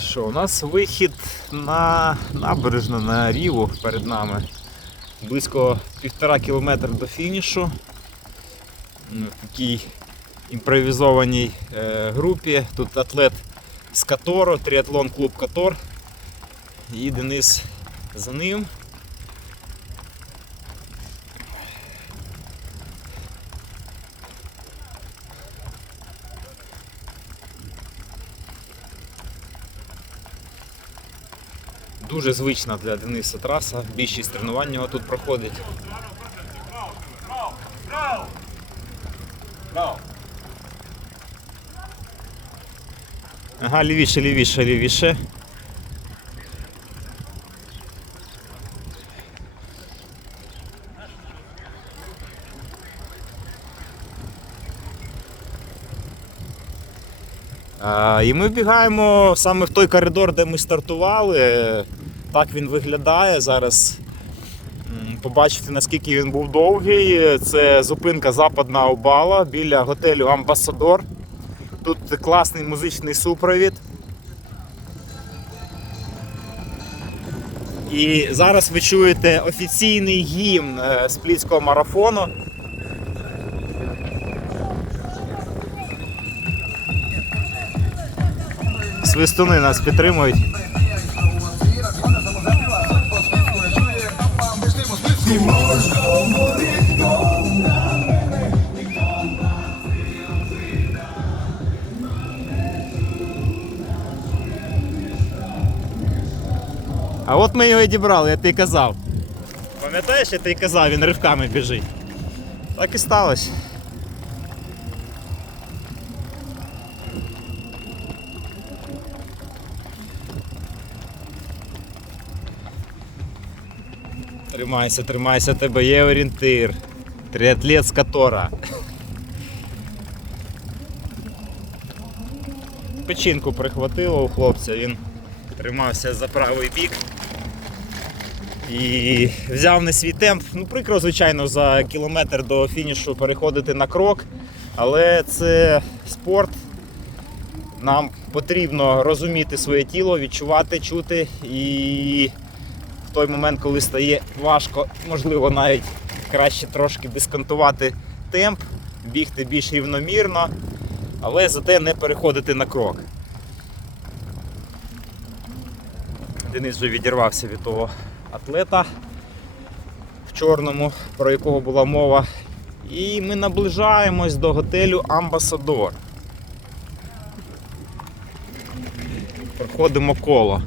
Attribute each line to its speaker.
Speaker 1: Що, у нас вихід на набережну на Ріву перед нами. Близько півтора кілометра до фінішу. Ну, В такій імпровізованій е, групі. Тут атлет з Катору, триатлон клуб Катор. І Денис за ним. Дуже звична для Дениса траса. Більшість тренувань у нього тут проходить. Ага, лівіше, лівіше, лівіше. І ми вбігаємо саме в той коридор, де ми стартували. Так він виглядає зараз. Побачите, наскільки він був довгий. Це зупинка Западна Обала біля готелю Амбасадор. Тут класний музичний супровід. І зараз ви чуєте офіційний гімн е, сплітського марафону. Свистуни нас підтримують. А от ми його і дібрали, я ти казав. Пам'ятаєш, я ти казав, він ривками біжить. Так і сталося. Тримайся, тримайся, тебе є орієнтир. Триатлет з Катора. Печінку прихватило у хлопця, він тримався за правий бік і взяв не свій темп. Ну, прикро, звичайно, за кілометр до фінішу переходити на крок, але це спорт. Нам потрібно розуміти своє тіло, відчувати, чути і той момент, коли стає важко, можливо, навіть краще трошки дисконтувати темп, бігти більш рівномірно, але зате не переходити на крок. Денис вже відірвався від того атлета в чорному, про якого була мова. І ми наближаємось до готелю Амбасадор. Проходимо коло.